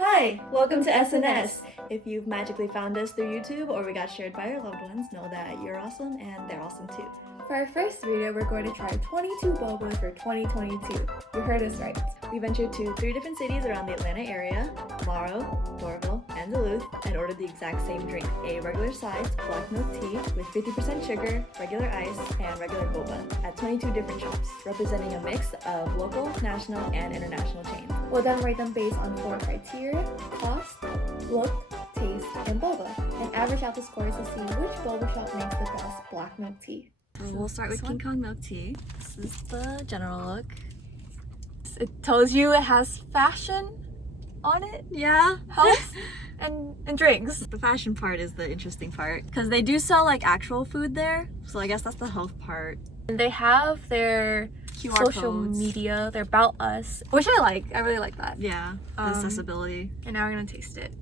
Hi, welcome to SNS. If you've magically found us through YouTube or we got shared by your loved ones, know that you're awesome and they're awesome too. For our first video, we're going to try 22 boba for 2022. You heard us right. We ventured to 3 different cities around the Atlanta area, Morrow, Doraville, and Duluth, and ordered the exact same drink, a regular sized black milk tea with 50% sugar, regular ice, and regular boba at 22 different shops, representing a mix of local, national, and international chains. We'll then rate them based on 4 criteria: cost, look, taste, and boba, and average out the scores to see which boba shop makes the best black milk tea. So we'll start with King Kong milk tea. This is the general look. It tells you it has fashion on it. Yeah, Health and drinks. The fashion part is the interesting part because they do sell like actual food there, so I guess that's the health part. And they have their QR social codes. media, their About Us, which I like. I really like that. Yeah, the accessibility. And now we're gonna taste it.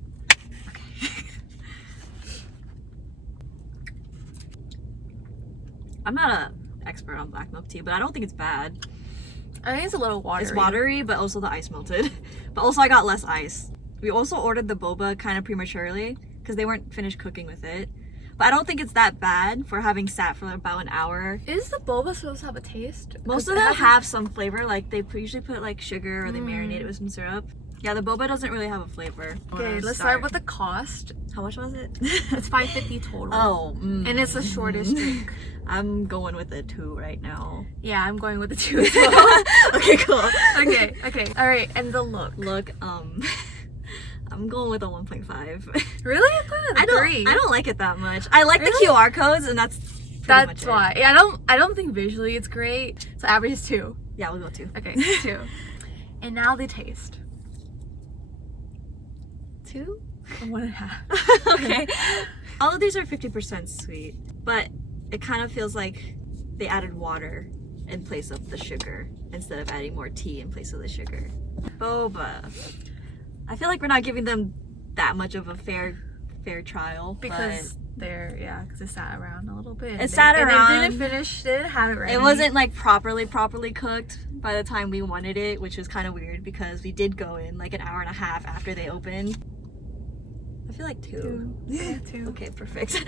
I'm not an expert on black milk tea, but I don't think it's bad. I think it's a little watery. It's watery, but also the ice melted. But also I got less ice. We also ordered the boba kind of prematurely because they weren't finished cooking with it. But I don't think it's that bad for having sat for about an hour. Is the boba supposed to have a taste? Most of them have some flavor, like they usually put like sugar or they marinate it with some syrup. Yeah, the boba doesn't really have a flavor. Okay, let's start with the cost. How much was it? It's $5.50 total. Oh, and it's the shortest drink. I'm going with a 2 right now. Yeah, I'm going with the 2 as well. Okay, cool. Okay. All right, and the look. I'm going with a 1.5. Really? I don't like it that much. I like the QR codes, and that's why. Yeah, I don't think visually it's great. So average is 2. Yeah, we'll go 2. Okay, 2. And now the taste. 2? 1.5. Okay. All of these are 50% sweet, but it kind of feels like they added water in place of the sugar instead of adding more tea in place of the sugar. Boba. I feel like we're not giving them that much of a fair trial because because it sat around a little bit. It sat around. And it didn't finish. They didn't have it ready. It wasn't like properly cooked by the time we wanted it, which was kind of weird because we did go in like an hour and a half after they opened. I feel like 2. Yeah, 2. Okay, perfect.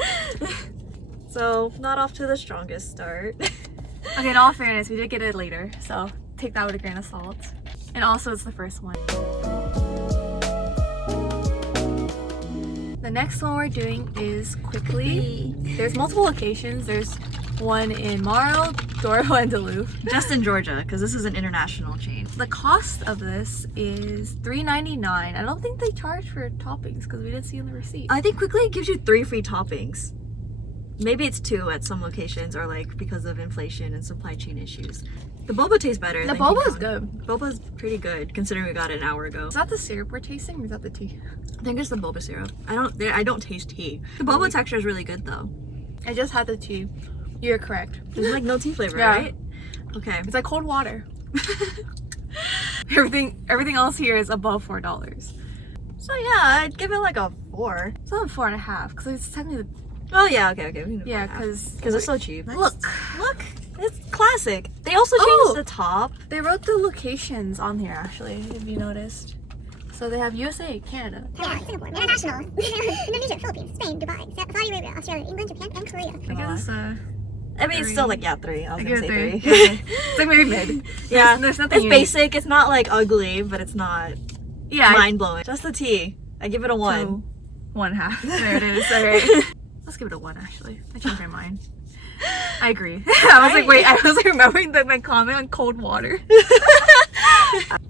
So not off to the strongest start. Okay, in all fairness, we did get it later, so take that with a grain of salt. And also, it's the first one. The next one we're doing is Quickly. There's multiple locations. There's one in Morrow, Doraville, and Duluth. Just in Georgia, because this is an international chain. The cost of this is $3.99. I don't think they charge for toppings because we didn't see in the receipt. I think Quickly it gives you 3 free toppings. Maybe it's 2 at some locations, or like because of inflation and supply chain issues. The boba tastes better. The boba is good. Boba's pretty good considering we got it an hour ago. Is that the syrup we're tasting, or is that the tea? I think it's the boba syrup. I don't taste tea. The boba texture is really good though. I just had the tea. You're correct. There's like no tea flavor, Yeah. right? Okay. It's like cold water. Everything else here is above $4. So yeah, I'd give it like a 4. It's not 4.5 because it's technically. Oh yeah, okay. We can do Yeah, 4.5. because it's so cheap. Look, it's classic. They also changed the top. They wrote the locations on here actually, if you noticed. So they have USA, Canada, Taiwan, Singapore, International, Indonesia, Philippines, Spain, Dubai, Saudi Arabia, Australia, England, Japan, and Korea. I guess I mean, it's still like 3. I was gonna say 3. It's like maybe mid. Yeah, there's nothing. It's basic. It's not like ugly, but it's not mind blowing. Just the tea. I give it a 1. 1.5. There it is. Alright. Let's give it a 1 actually. I changed my mind. I agree. I was like, wait, I was remembering that my comment on cold water.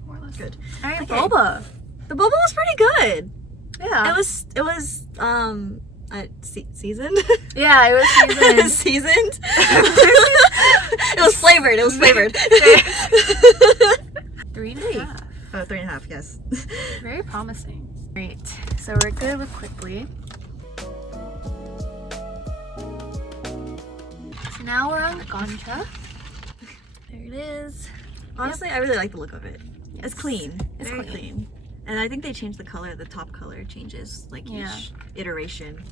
More or less Good. Alright, Okay. boba. The boba was pretty good. Yeah. It was seasoned. Yeah, it was seasoned. Seasoned. It was flavored. 3.5. Oh, 3.5. Yes. Very promising. Great. So we're good with Quickly. So now we're on Gancha. There it is. Honestly, I really like the look of it. Yes. It's clean. It's Very clean. And I think they changed the color. The top color changes like each iteration.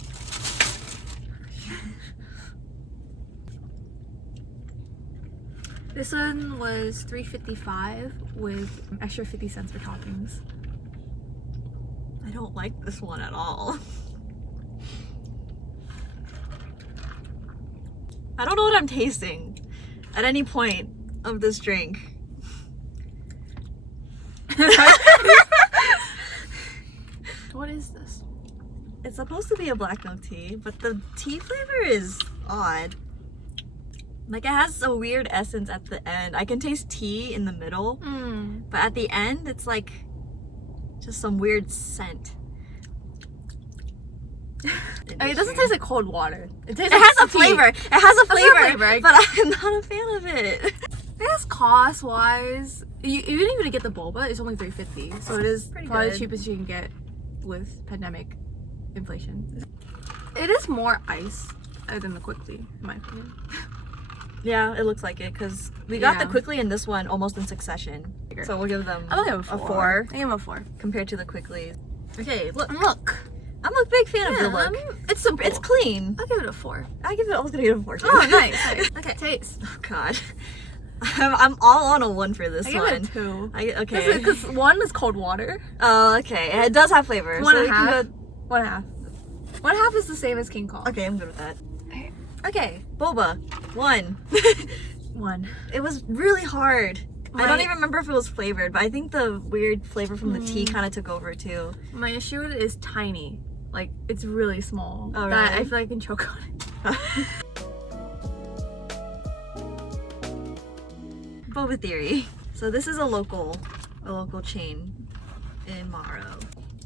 This one was $3.55 with extra 50 cents for toppings. don't like this one at all. I don't know what I'm tasting at any point of this drink. What is this? It's supposed to be a black milk tea, but the tea flavor is odd. Like, it has a weird essence at the end. I can taste tea in the middle, but at the end, it's like just some weird scent. It doesn't taste like cold water. It It has a flavor. It has a flavor, flavor. but I'm not a fan of it. I guess cost wise, you didn't even get the boba. It's only $3.50, so it is Pretty probably good. the cheapest you can get with pandemic inflation. It is more ice than the quickly, in my opinion. Yeah, it looks like it because we got the Yeah. quickly in this one almost in succession. So we'll give them I'm gonna give it a 4 I give it a 4. compared to the quickly. Okay, look. Look. I'm a big fan of the look. It's simple. It's clean. I'll give it a 4. I was gonna give it a 4 too. Oh, nice. Okay, taste. Oh god. I'm all on a 1 for this I give one. it a 2. Okay. Because 1 is cold water. Oh, okay. It does have flavor. 1 so and we a can half. go. 1 and a half. 1 and a half is the same as King Kong. Okay, I'm good with that. Okay, boba. 1. 1. It was really hard. I don't My- even remember if it was flavored, but I think the weird flavor from the tea kind of took over too. My issue with it is tiny. Like, it's really small. Oh, that really? I feel like I can choke on it. Boba theory. So this is a local chain in Morrow.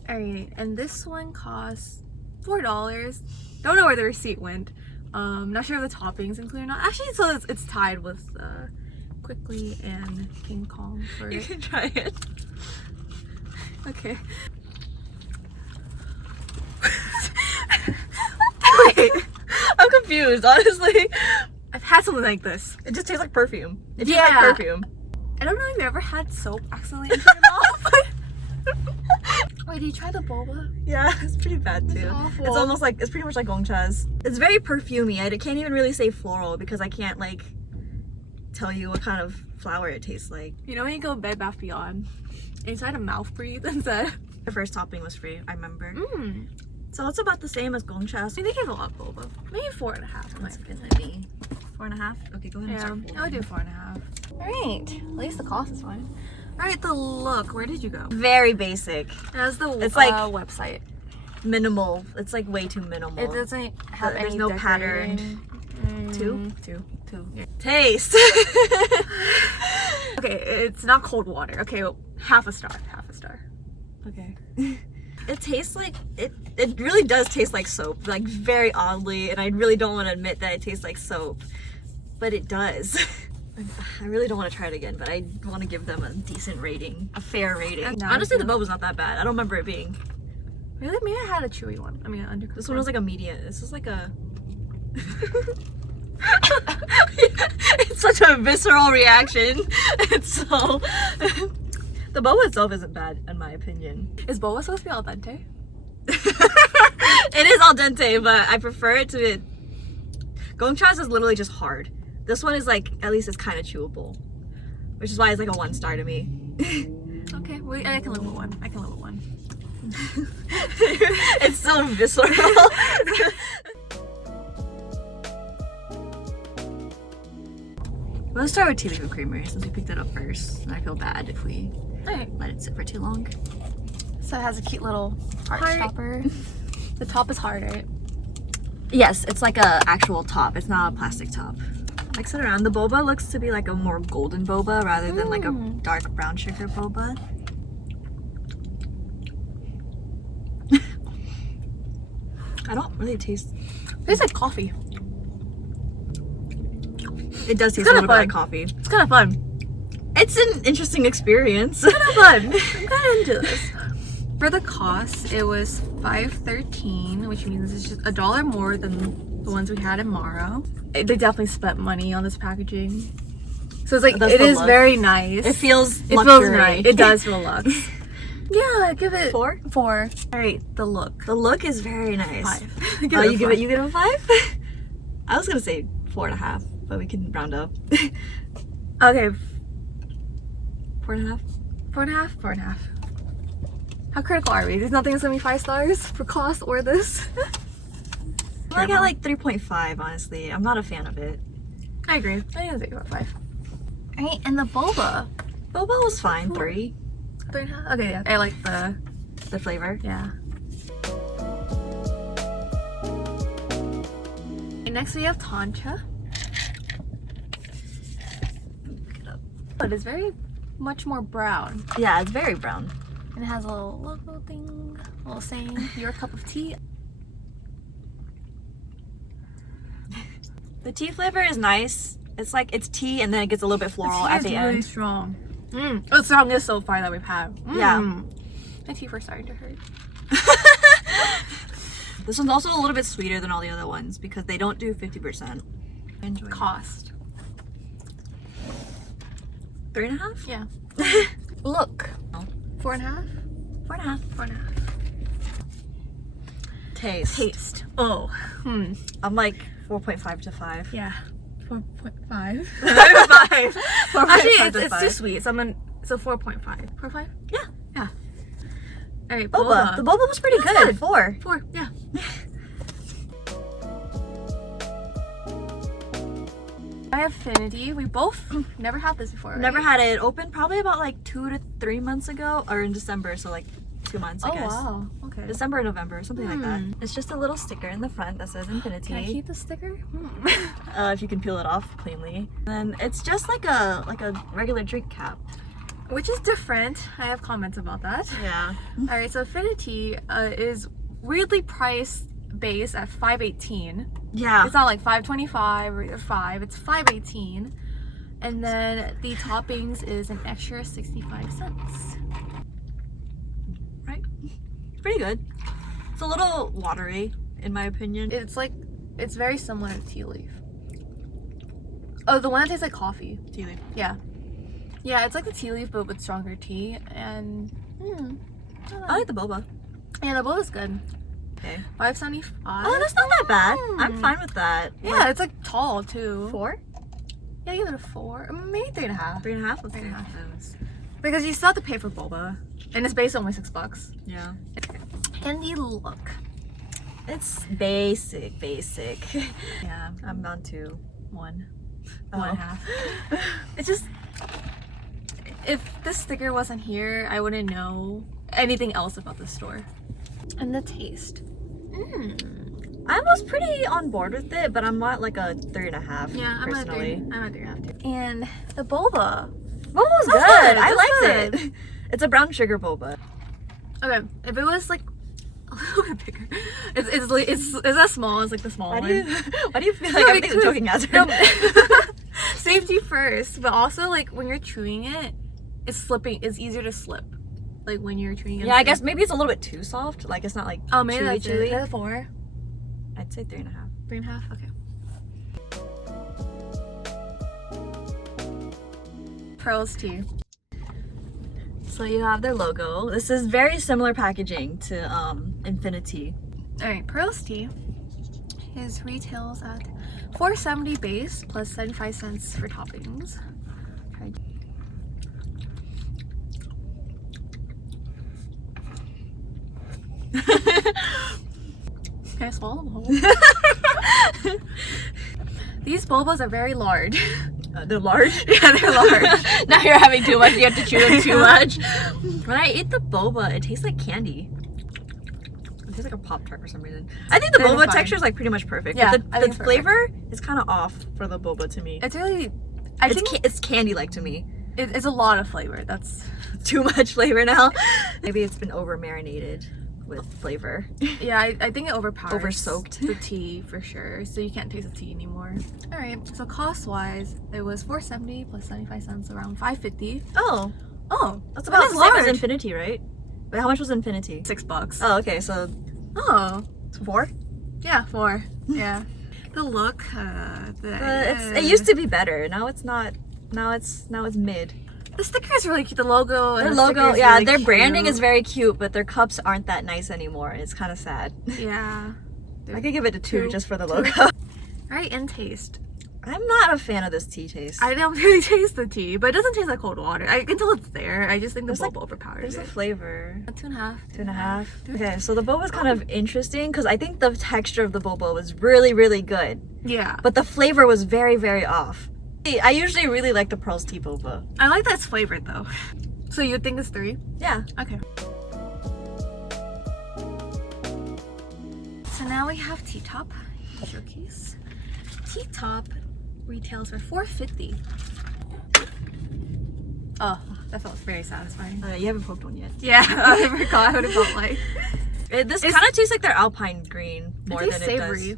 Alright, and this one costs $4. Don't know where the receipt went. Not sure if the toppings included or not. Actually, so it's tied with Quickly and King Kong for You can try it. Okay. Wait, I'm confused, honestly. I've had something like this. It just tastes like perfume. It tastes Yeah. like perfume. I don't know if you ever had soap accidentally enter your mouth. Wait, did you try the boba? Yeah, it's pretty bad too. awful. It's almost like, it's pretty much like gongcha's. It's very perfumey. I can't even really say floral because I can't like tell you what kind of flower it tastes like. You know when you go Bed Bath Beyond and you try to mouth breathe instead? The first topping was free, I remember. Mmm. So it's about the same as gongcha's. I think they give a lot of boba. Maybe 4.5. in my It's opinion. gonna be 4.5. Okay, go ahead and Yeah, start. I would do 4.5. Alright, at least the cost is fine. Alright, the look. Where did you go? Very basic, It has the It's like- website. minimal. It's like way too minimal. It doesn't have There's any no decorating. pattern. Two? Two. Taste. Okay, it's not cold water. Okay, half a star. Half a star. Okay. It tastes like it really does taste like soap, like very oddly, and I really don't want to admit that it tastes like soap, but it does. I really don't want to try it again, but I want to give them a decent rating, a fair rating. Now Honestly, I the feel- boba's not that bad. I don't remember it being. Really? Maybe I had a chewy one. I mean, an undercooked This one was like a medium. This is like a. It's such a visceral reaction. It's so. The boba itself isn't bad, in my opinion. Is boba supposed to be al dente? It is al dente, but I prefer it to. Gongcha's is literally just hard. This one is like, at least it's kind of chewable, which is why it's like a 1 star to me. Okay, well, I can live with 1. I can live with 1. It's so visceral. Let's start with tea leaf and creamery since we picked it up first, and I feel bad if we Alright, let it sit for too long. so it has a cute little heart stopper. The top is hard, right? Yes, it's like a actual top. It's not a plastic top. Mix it around. The boba looks to be like a more golden boba rather than like a dark brown sugar boba. I don't really taste. It tastes like coffee. It does taste a kinda little bit like fun. coffee. It's kind of fun. It's an interesting experience. Kind of fun. I'm kind of into this. For the cost, it was $5.13, which means it's just $1 more than the ones we had in Morrow. They definitely spent money on this packaging. So it's like, That's it the is look. very nice. It feels It feels luxury. nice. It does feel luxe. Yeah, give it 4? 4. Alright, the look. The look is very nice. 5. You give it a 5? I was gonna say 4.5, but we can round up. Okay, 4.5. 4.5. 4.5. How critical are we? There's nothing that's gonna be 5 stars for cost or this. I got like 3.5, honestly. I'm not a fan of it. I agree. I think it's about 5. Alright, and the boba. Boba was fine, 3. 3.5? Okay, yeah. I like the flavor. yeah. And next we have Tancha. Pick it up. But it's very much more brown. Yeah, it's very brown. And it has a little logo thing, a little saying, your cup of tea. The tea flavor is nice. It's like it's tea and then it gets a little bit floral at the really end. strong. The strongest so far that we've had. Yeah. My teeth are starting to hurt. This one's also a little bit sweeter than all the other ones because they don't do 50%. Enjoy. Cost. 3.5? Yeah. Look. 4.5? 4.5. 4.5. Taste. Taste. Oh. I'm like 4.5 to 5. Yeah. 4.5. 5. Actually, it's too sweet. So 4.5. 4.5? Yeah. Yeah. Alright, Boba. The boba was pretty good. 4. 4. Yeah. I have Affinity. We both never had this before. Right? Never had it. Opened probably about like 2 to 3 months ago, or in December, so like 2 months, I guess. Wow. Okay. December or November, something like that. It's just a little sticker in the front that says Infinity. Can I keep the sticker? If you can peel it off cleanly. And it's just like a regular drink cap. Which is different. I have comments about that. Yeah. Alright, so Affinity is weirdly priced base at $5.18. Yeah. It's not like $5.25 or $5. It's $5.18. And then the toppings is an extra 65 cents. Right? It's pretty good. It's a little watery, in my opinion. It's very similar to tea leaf. Oh, the one that tastes like coffee. Tea leaf. Yeah. Yeah, it's like the tea leaf but with stronger tea. And I like the boba. yeah, the bowl is good. Okay. $5.75. Oh, that's not that bad. I'm fine with that. Yeah, it's like tall too. 4? Yeah, I give it a 4. Maybe 3.5. 3.5? Okay. 3.5. Because you still have to pay for boba. And it's based on only $6. Yeah. And the look. It's basic. Yeah, I'm down to 1. 1.5. It's just, if this sticker wasn't here, I wouldn't know anything else about the store. And the taste. I was pretty on board with it, but I'm at like a 3.5. Yeah, I'm at 3. personally. I'm at 3.5 too. And the boba. Boba was good. good. I That's liked good. it. It's a brown sugar boba. Okay, if it was like a little bit bigger, it's as small as like the small one. Why do you feel like everything's a joking answer? No, safety first, but also like when you're chewing it, it's slipping. It's easier to slip, like when you're chewing it. Yeah, I guess maybe it's a little bit too soft. Like it's not like Oh, maybe that's chewy. it. That's 4. I'd say 3.5. 3.5. Okay. Pearls tea. So you have their logo. This is very similar packaging to Infinity. All right, Pearls tea. His retails at $4.70 base plus 75 cents for toppings. Try. Can I swallow the whole? These bobas are very large. They're large? Yeah, they're large. Now you're having too much, you have to chew them too much. When I eat the boba, it tastes like candy. It tastes like a Pop-Tart for some reason. I think the They're boba fine. texture is like pretty much perfect. Yeah, But I the think it's flavor is kind of off for the boba to me. It's really, I think It's candy-like to me. it's a lot of flavor. That's, Too much flavor now. Maybe it's been over-marinated with flavor. yeah, I think it overpowers Over-soaked. the tea for sure. So you can't taste the tea anymore. All right, so cost-wise, it was $4.70 plus 75 cents, around $5.50. Oh, Oh, that's about is the same as large. Infinity, right? Wait, how much was Infinity? $6. Oh, okay, so Oh, 4? yeah, 4. Yeah. The look, It used to be better. Now it's not. Now it's mid. The sticker is really cute. The logo. Their And the sticker logo, is yeah, really their branding cute. is very cute, but their cups aren't that nice anymore. It's kind of sad. Yeah. I could give it a 2 just for the logo. Alright, and taste. I'm not a fan of this tea taste. I don't really taste the tea, but it doesn't taste like cold water. I can tell it's there. I just think the boba overpowers There's it. a flavor. 2.5. 2.5. Okay, so the boba's kind of interesting because I think the texture of the boba was really, really good. Yeah. But the flavor was very, very off. I usually really like the Pearl's Tea boba. I like that it's flavored though. So you think it's 3? Yeah. Okay. So now we have Tik Tok. Here's your case. Tik Tok retails for $4.50. Oh, that felt very satisfying. You haven't poked one yet. Yeah, I forgot what it felt like. This kind of tastes like their Alpine Green more than savory. it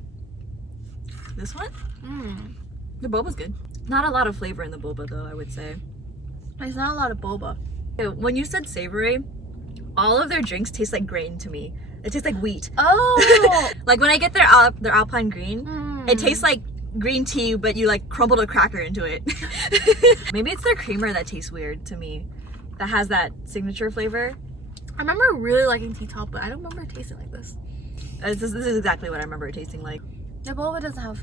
does. This one? Mm. The boba's good. Not a lot of flavor in the boba though, I would say. There's not a lot of boba. When you said savory, all of their drinks taste like grain to me. It tastes like wheat. Oh! Like when I get their Alpine Green, it tastes like green tea, but you like crumbled a cracker into it. Maybe it's their creamer that tastes weird to me. That has that signature flavor. I remember really liking Tik Tok, but I don't remember it tasting like this. This is exactly what I remember it tasting like. The boba doesn't have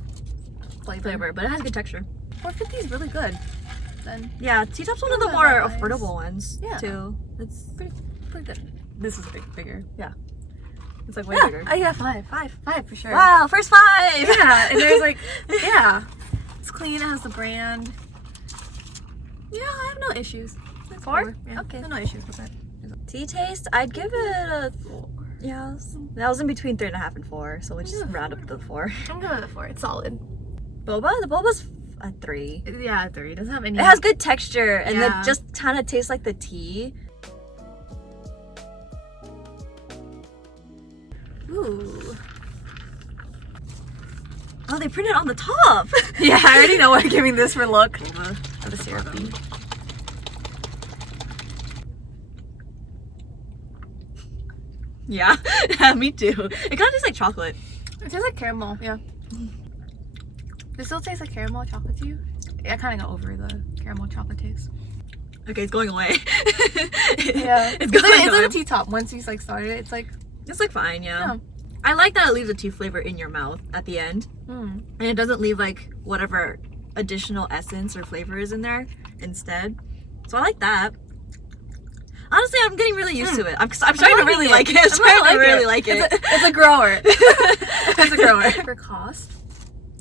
flavor. But it has good texture. $4.50 is really good. Then Yeah, Tik Tok's one of the Not more that nice. affordable ones too. it's pretty good. This is bigger. Yeah. It's like way Yeah, bigger. yeah, five for sure. Wow, first 5! Yeah, and there's like, yeah, it's clean. It has the brand. Yeah, I have no issues. It's 4? Yeah, Okay. no issues with it. Tea taste, I'd give it a 4. Yeah, that was in between 3.5 and 4, so we'll just round up to the 4. I'm going with a 4. It's solid. Boba? The boba's a 3. Yeah, 3. It doesn't have any. It has good texture, and Yeah. it just kind of tastes like the tea. Ooh. Oh, they printed on the top. Yeah, I already know what I'm giving this for look. For the syrupy. Yeah, yeah, me too. It kind of tastes like chocolate. It tastes like caramel. Yeah. It still tastes like caramel chocolate to you? I kind of got over the caramel chocolate taste. Okay, it's going away. Yeah, it's going it's away. like a tea top. Once you like started, it's like fine, yeah. Yeah. I like that it leaves a tea flavor in your mouth at the end. And it doesn't leave like whatever additional essence or flavor is in there instead. So I like that. Honestly, I'm getting really used to it. I'm starting to really like it. I'm starting to really like it. It's a grower. It's a grower. For cost,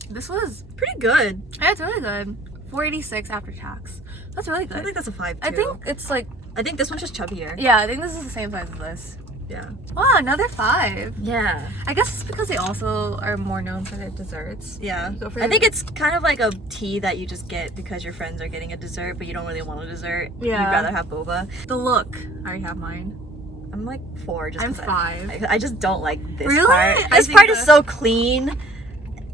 this was pretty good. yeah, it's really good. $4.86 after tax. That's really good. I think that's a 5 too. I think it's like I think this one's just chubbier. yeah. I think this is the same size as this. Yeah. Wow, another 5. Yeah. I guess it's because they also are more known for their desserts. Yeah. So for I think it's kind of like a tea that you just get because your friends are getting a dessert, but you don't really want a dessert. Yeah. You'd rather have boba. the look. I already have mine. I'm like 4 just I'm 'cause 5. I just don't like this Really? part. I This think part is that- so clean.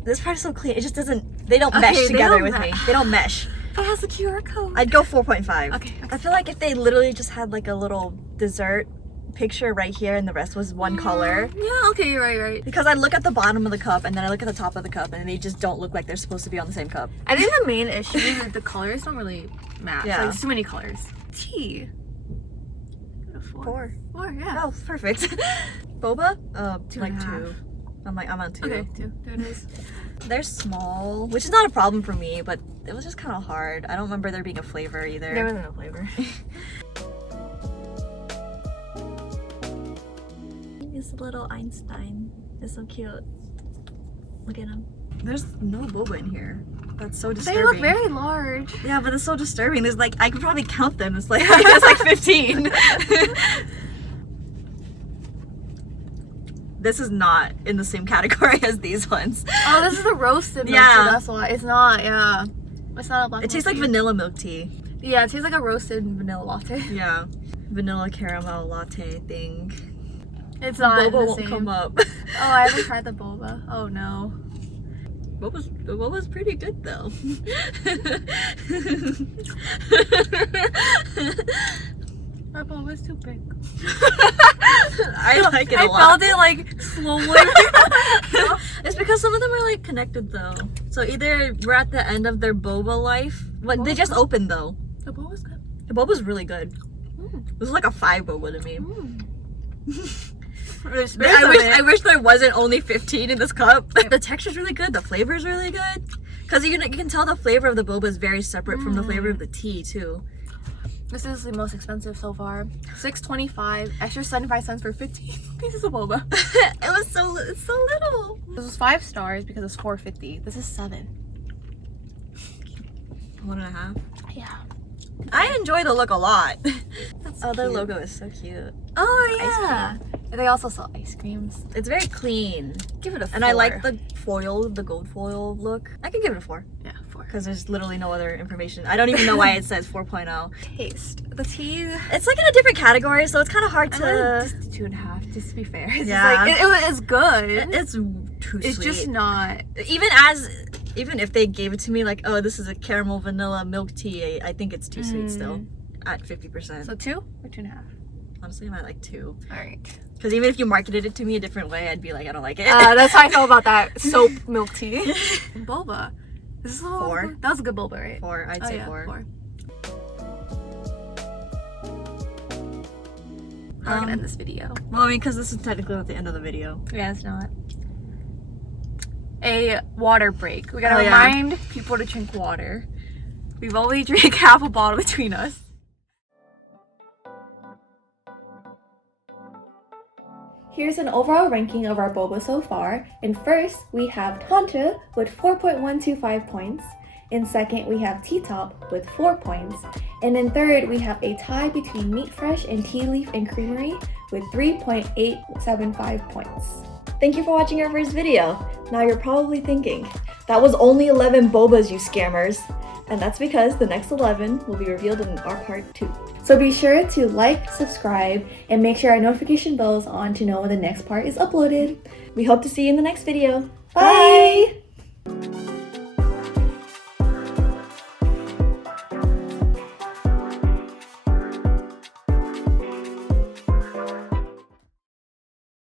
This part is so clean. It just doesn't, they don't Okay, mesh they together don't with me. me. They don't mesh. But it has the QR code. I'd go 4.5. Okay. I feel like if they literally just had like a little dessert picture right here and the rest was one color. Yeah, okay, you're right. Because I look at the bottom of the cup and then I look at the top of the cup and they just don't look like they're supposed to be on the same cup. I think the main issue is that the colors don't really match. Yeah. Like, there's too many colors. Tea. 4. 4, yeah. Oh, perfect. Boba? Like 2.5. 2. I'm on 2. Okay, 2. There it is. They're small, which is not a problem for me, but it was just kind of hard. I don't remember there being a flavor either. There was no flavor. This little Einstein is so cute. Look at him. There's no boba in here. That's so disturbing. They look very large. Yeah, but it's so disturbing. There's like, I could probably count them. It's like, it's like 15. This is not in the same category as these ones. Oh, this is the roasted milk, Yeah. so that's why. It's not, yeah. It's not a black It tastes like milk tea. vanilla milk tea. Yeah, it tastes like a roasted vanilla latte. Yeah. Vanilla caramel latte thing. It's not Boba the won't same. come up. Oh, I haven't tried the boba. Oh no. Boba's pretty good though. My boba's too big. I like it a I lot. felt it like slowly. It's because some of them are like connected though. So either we're at the end of their boba life. But they just opened though. The boba's good. The boba's really good. Mm. This is like a 5 boba to me. Mm. I wish there wasn't only 15 in this cup. The texture's really good. The flavor's really good. Because you can tell the flavor of the boba is very separate from the flavor of the tea too. This is the most expensive so far. $6.25, extra 75 cents for 15 pieces of boba. It's so little. This was 5 stars because it's $4.50. This is 7. 1.5. Yeah. I enjoy the look a lot. That's Oh, their cute. logo is so cute. Oh Ice yeah. They also sell ice creams. It's very clean. Give it a 4. And I like the foil, the gold foil look. I can give it a 4. Yeah, 4. Because there's literally no other information. I don't even know why it says 4.0. Taste. The tea. It's like in a different category, so it's kind of hard I'm to... just 2.5, just to be fair. It's Yeah. just like, it's good. It's too It's sweet. just not. Even if they gave it to me like, oh, this is a caramel vanilla milk tea, I think it's too sweet still. At 50%. So 2 or 2.5? Honestly, I'm at like 2. Alright. Because even if you marketed it to me a different way, I'd be like, I don't like it. That's how I feel about that soap milk tea. And boba. This is a 4. That was a good boba, right? 4. I'd say 4. 4. We're gonna end this video. Well, I mean, because this is technically not the end of the video. Yeah, it's not. A water break. We gotta Oh, yeah. remind people to drink water. We've only drank half a bottle between us. Here's an overall ranking of our boba so far. In first, we have Tantra with 4.125 points. In second, we have Tea Top with 4 points. And in third, we have a tie between Meat Fresh and Tea Leaf and Creamery with 3.875 points. Thank you for watching our first video. Now you're probably thinking, that was only 11 bobas, you scammers. And that's because the next 11 will be revealed in our part 2. So be sure to like, subscribe, and make sure our notification bell is on to know when the next part is uploaded. We hope to see you in the next video. Bye!